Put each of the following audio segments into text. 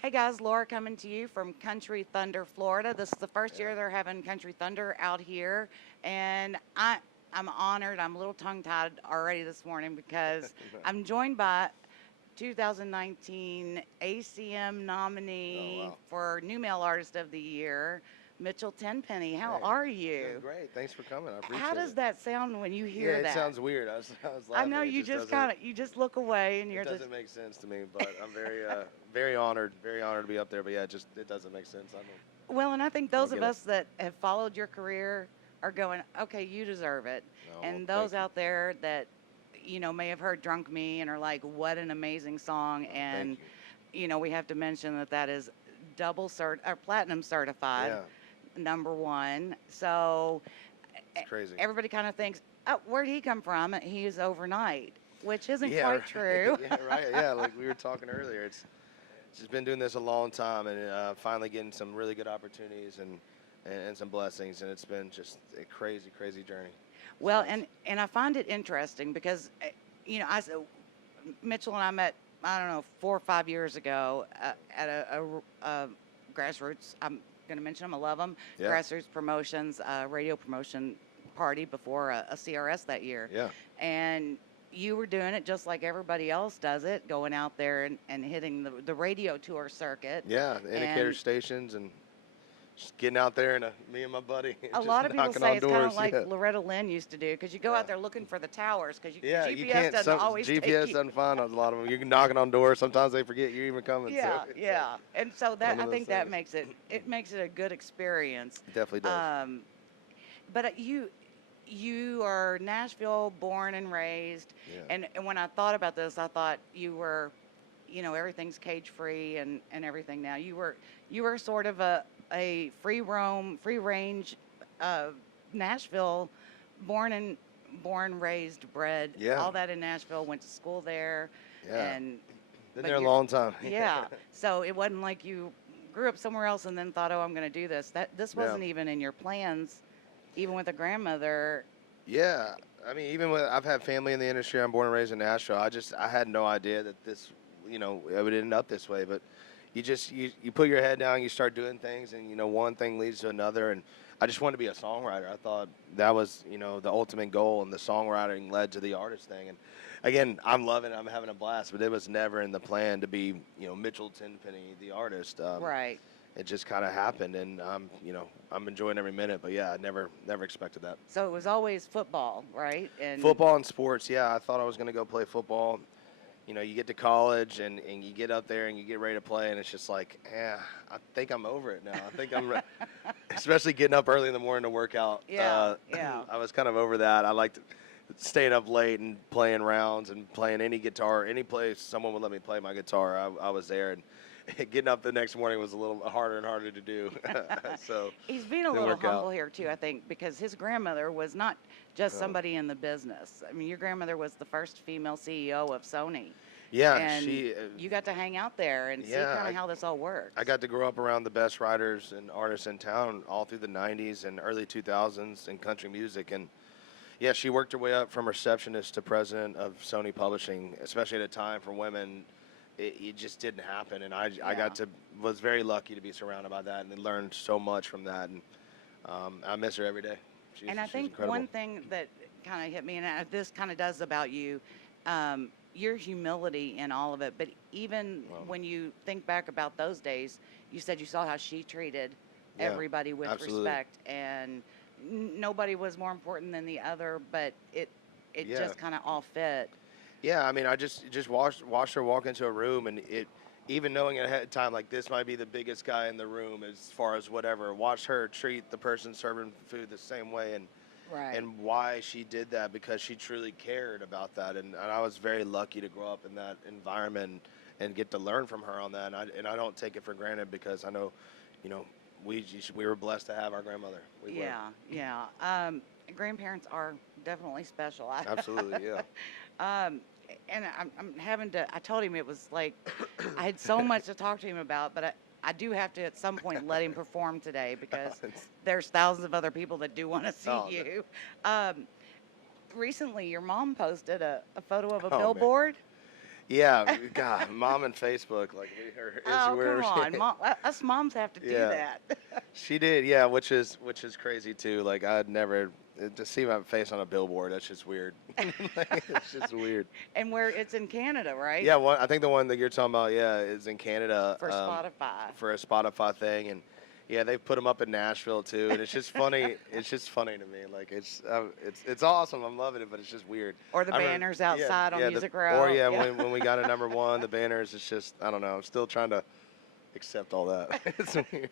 Hey guys, Laura coming to you from Country Thunder, Florida. This is the first Yeah. year they're having Country Thunder out here, and I'm honored. I'm a little tongue-tied already this morning because I'm joined by 2019 ACM Oh nominee wow. for New Male Artist of the Year, Mitchell Tenpenny. How Hey, are doing you? great. Thanks for coming. I How appreciate does it. that sound when you Yeah, hear it that? sounds weird. I was I know laughing. It you just just doesn't. kind of you just look away and It you're just doesn't make sense to me. But I'm very honored. Very honored to be up there. But yeah, it doesn't make sense. well, and I think I don't those of get it. us that have followed your career are going, okay, you deserve it. Oh well, And thank those you. out there that, may have heard Drunk Me and are like, what an amazing song. Oh, thank And, you. we have to mention that that is double cert or platinum certified, Yeah, number one. So it's crazy. everybody kind of thinks, oh, where'd he come from? He's overnight, which isn't Yeah, quite right. true. Yeah, right. Yeah, like we were talking earlier. It's just been doing this a long time, and finally getting some really good opportunities and some blessings, and it's been just a crazy, crazy journey. Well, So it's and I find it interesting because, I said Mitchell and I met, I don't know, 4 or 5 years ago at a grassroots. I'm going to mention them. I love them. yeah, Grassroots promotions, radio promotion party before a CRS that year, yeah. and you were doing it just like everybody else does it, going out there and hitting the radio tour circuit, Yeah, the indicator and stations and just getting out there and me and my buddy a just lot of people knocking say on it's kind of doors. like Yeah, Loretta Lynn used to do because you go yeah, out there looking for the towers because yeah. You GPS can't. doesn't Some always take GPS you. doesn't find a lot of them. You're knocking on doors. Sometimes they forget you're even coming. So Yeah, it's like yeah. And so that one I of those think that things. makes it a good experience. It definitely does. Um, but you are Nashville born and raised, Yeah, and when I thought about this, I thought you were, everything's cage free and everything now. You were sort of a free roam, free range uh, Nashville, born and raised, bred, yeah, all that in Nashville, went to school there, yeah. and Been but there a you're long time. yeah. So it wasn't like you grew up somewhere else and then thought, "Oh, I'm going to do this." This Yeah, wasn't even in your plans, even with a grandmother. yeah. I mean, even when I've had family in the industry, I'm born and raised in Nashville. I had no idea that this, it would end up this way. But you put your head down, you start doing things, and one thing leads to another. And I just wanted to be a songwriter. I thought that was the ultimate goal, and the songwriting led to the artist thing. And again, I'm loving it. I'm having a blast. But it was never in the plan to be Mitchell Tenpenny, the artist. Right. It just kind of happened, and I'm enjoying every minute. But yeah, I never expected that. So it was always football, right? And Football and sports, yeah. I thought I was going to go play football. You get to college and you get up there and you get ready to play, and it's just like, I think I'm over it now. I think especially getting up early in the morning to work out. yeah, yeah. I was kind of over that. I liked staying up late and playing rounds and playing any guitar, any place someone would let me play my guitar. I was there, and getting up the next morning was a little harder and harder to do. So He's being a didn't little work out. humble here too, I think, because his grandmother was not just Um, somebody in the business. I mean, your grandmother was the first female CEO of Sony, yeah, and you got to hang out there and see yeah, kind of how this all I works. got to grow up around the best writers and artists in town all through the 90s and early 2000s in country music. And yeah, she worked her way up from receptionist to president of Sony Publishing, especially at a time for women. It just didn't happen. And I Yeah. was very lucky to be surrounded by that and learned so much from that. And I miss her every day. And I She's think incredible. one thing that kind of hit me, and this kind of does about you, your humility in all of it. But even Um, when you think back about those days, you said you saw how she treated yeah, everybody with absolutely. respect, and nobody was more important than the other. But it Yeah. just kind of all fit. Yeah, I mean, I just watched her walk into a room, and even knowing ahead of time, like this might be the biggest guy in the room as far as whatever. Watch her treat the person serving food the same way, Right. and why she did that because she truly cared about that, and I was very lucky to grow up in that environment and get to learn from her on that, and I don't take it for granted because I know, you know, we were blessed to have our grandmother. We were Yeah, yeah. Grandparents are definitely special. absolutely, yeah, Um, and I'm having to. I told him it was like I had so much to talk to him about, but I do have to at some point let him perform today because there's thousands of other people that do want to see oh, you. Um, recently, your mom posted a photo of a oh man. billboard. Yeah, God, mom and Facebook, like her Oh, Instagram. come on. Us moms have to do Yeah, that. she did. Yeah, which is crazy too. Like I'd never to see my face on a billboard. That's just weird. Like, it's just weird. And where it's in Canada, right? Yeah, I think the one that you're talking about, yeah, is in Canada, For Spotify. for a Spotify thing, and yeah, they put them up in Nashville too, and it's just funny. It's just funny to me. Like it's awesome. I'm loving it, but it's just weird. Or the I remember, banners yeah, outside on yeah, Music or Row. yeah, Yeah. when we got a number one, the banners. It's just I don't know. I'm still trying to accept all that. It's weird.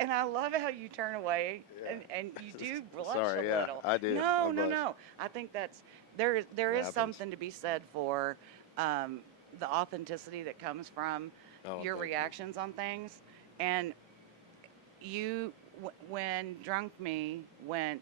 And I love how you turn away Yeah. and you do blush Sorry, a yeah, little. I do. No, I no, blush. no. I think there It is happens. something to be said for the authenticity that comes from Oh, your thank you. reactions on things. And when Drunk Me went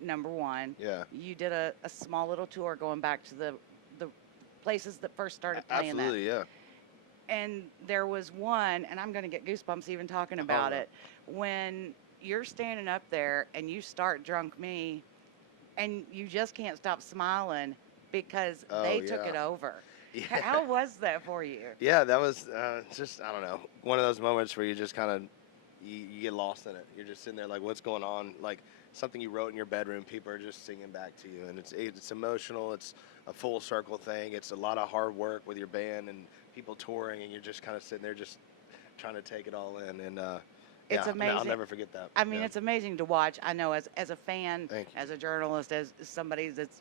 number one, Yeah. you did a small little tour going back to the places that first started playing that. Absolutely, yeah. And there was one, and I'm going to get goosebumps even talking Oh, about no. it, when you're standing up there and you start Drunk Me, and you just can't stop smiling because Oh, they took yeah. it over. Yeah. How was that for you? Yeah, that was just I don't know, one of those moments where you just kind of you get lost in it. You're just sitting there like, what's going on? Like something you wrote in your bedroom, people are just singing back to you, and it's emotional. It's a full circle thing. It's a lot of hard work with your band and people touring, and you're just kind of sitting there just trying to take it all in. And It's yeah, no, I'll amazing. never forget that. I mean, Yeah, it's amazing to watch. I know as a fan, thank you. as a journalist, as somebody that's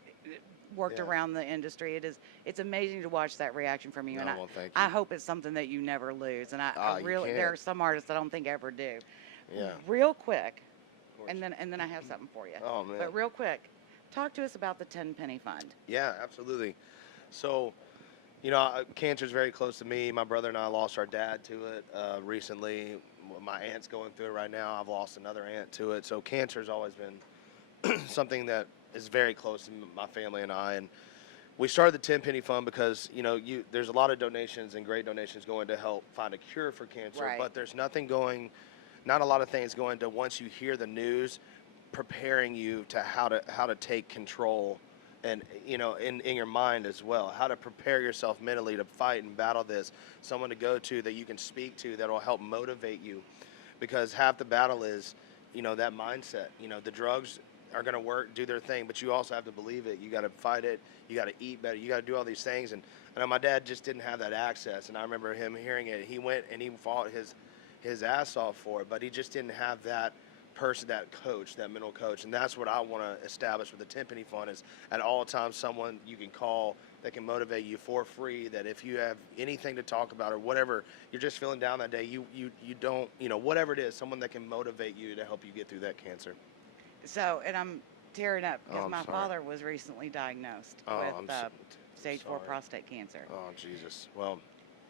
worked Yeah. around the industry, it's amazing to watch that reaction from you. No, And well, thank I you. hope it's something that you never lose. And I You really, there can't. are some artists I don't think ever do. Yeah, Real quick, of course. and then I have something for you. Oh man. But real quick, talk to us about the Tenpenny Fund. Yeah, absolutely. So, cancer is very close to me. My brother and I lost our dad to it recently. My aunt's going through it right now. I've lost another aunt to it. So, cancer has always been something that is very close to my family and I. And we started the Tenpenny Fund because there's a lot of donations and great donations going to help find a cure for cancer, Right. but there's not a lot of things going to once you hear the news, preparing you to how to take control and in your mind as well, how to prepare yourself mentally to fight and battle this, someone to go to that you can speak to that will help motivate you, because half the battle is that mindset. The drugs are going to work, do their thing, but you also have to believe it. You got to fight it, you got to eat better, you got to do all these things. And I know my dad just didn't have that access, and I remember him hearing it. He went and he fought his ass off for it, but he just didn't have that person, that coach, that mental coach. And that's what I want to establish with the Tenpenny Fund, is at all times someone you can call that can motivate you for free, that if you have anything to talk about or whatever, you're just feeling down that day, you don't, whatever it is, someone that can motivate you to help you get through that cancer. So, and I'm tearing up Oh, because I'm my sorry. father was recently diagnosed Oh, with I'm stage 4 sorry. prostate cancer. Oh, Jesus. Well,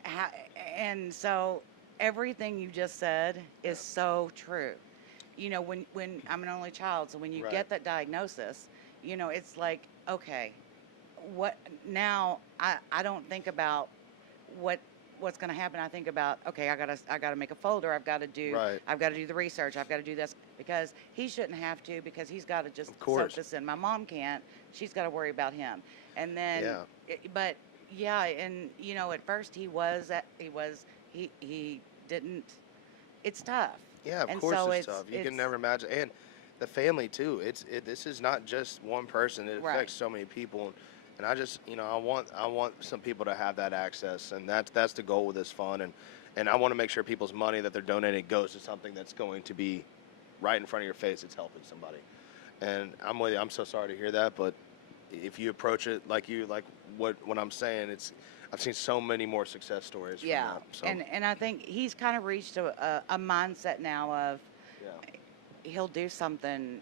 How, and so everything you just said is so true. When I'm an only child, so when you Right. get that diagnosis, it's like, okay, what now? I don't think about what's going to happen. I think about, okay, I gotta make a folder. right. I've got to do the research. I've got to do this because he shouldn't have to, because he's got to just Of soak course. this in. My mom can't. She's got to worry about him. And then, Yeah. but yeah, and at first he didn't. It's tough. Yeah, of And course so it's tough. You can it's never imagine. And the family too. This is not just one person. It Right. affects so many people. And I just, I want some people to have that access, and that's the goal with this fund. And I want to make sure people's money that they're donating goes to something that's going to be right in front of your face. It's helping somebody. And I'm with you. I'm so sorry to hear that, but if you approach it like what I'm saying, I've seen so many more success stories. From yeah. that, so, And I think he's kind of reached a mindset now of yeah. he'll do something,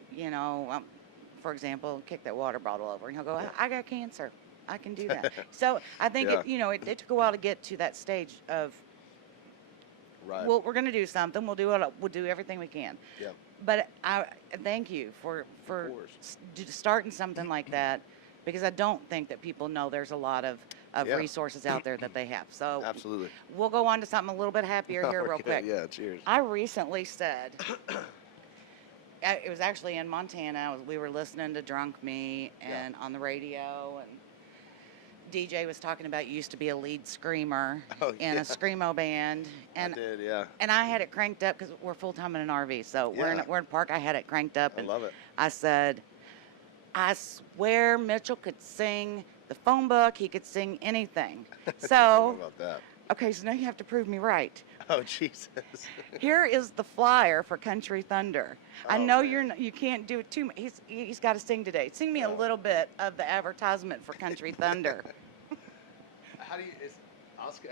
for example, kick that water bottle over, and he'll go, I got cancer. I can do that. So I think Yeah. it took a while to get to that stage of, Right. well, we're going to do something. We'll do everything we can. Yeah. But I thank you for course. starting something like that, because I don't think that people know there's a lot of Yeah. resources out there that they have. So Absolutely. we'll go on to something a little bit happier here real Okay, quick. Yeah, cheers. I recently said, it was actually in Montana. We were listening to Drunk Me and on the radio, and DJ was talking about you used to be a lead screamer Oh, in yeah. a screamo band, I and did, yeah. I had it cranked up because we're full time in an RV, so Yeah. we're in park. I had it cranked up, I and love it. I said, I swear Mitchell could sing the phone book. He could sing anything. What So, about that? okay, so now you have to prove me right. Oh, Jesus. Here is the flyer for Country Thunder. I Oh, know man. you can't do it too much. He's got to sing today. Sing me a Oh. little bit of the advertisement for Country Thunder. How do you,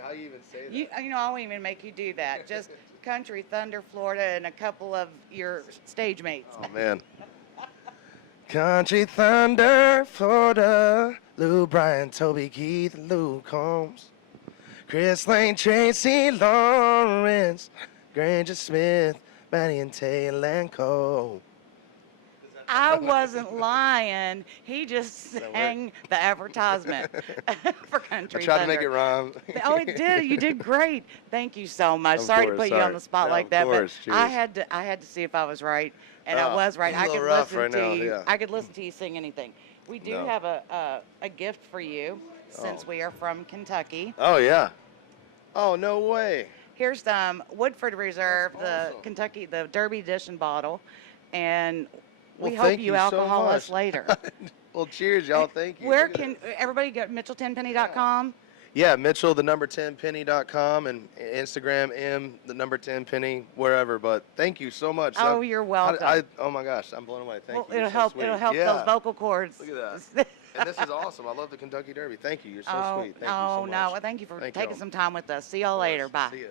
how do you even say that? I won't even make you do that. Just Country Thunder, Florida, and a couple of your stage mates. Oh, man. Country Thunder, Florida, Lou Bryan, Toby Keith, Luke Combs, Chris Lane, Tracy Lawrence, Granger Smith, Maddie and Taylor and Cole. I wasn't lying. He just That worked. sang the advertisement for Country I tried Thunder. to make it rhyme. Oh, it did. You did great. Thank you so much. Of Sorry course, to put you on sorry. the spot No, like of that, course, but I cheers. had to see if I was right, and Oh, I was right. I'm a I little could rough listen right to now, you. yeah. I could listen to you sing anything. We do No. have a gift for you since Oh. we are from Kentucky. Oh, yeah. Oh, no way. Here's some Woodford Reserve, That's awesome. the Derby Edition bottle, and we Well, hope thank you you so alcohol us much. later. Well, cheers, y'all. Thank you. Where Look at can that. everybody go? MitchellTenpenny.com. Yeah, Mitchell, the number 10penny.com, and Instagram, the number 10penny, wherever. But thank you so much. Oh, you're welcome. Oh my gosh, I'm blown away. Thank Well, you. You're it'll so help. sweet. It'll help Yeah. those vocal cords. Look at that. And this is awesome. I love the Kentucky Derby. Thank you. You're so sweet. Thank you so much. no. Well, thank you for Thank taking y'all. some time with us. See y'all Of later. course. Bye. See ya.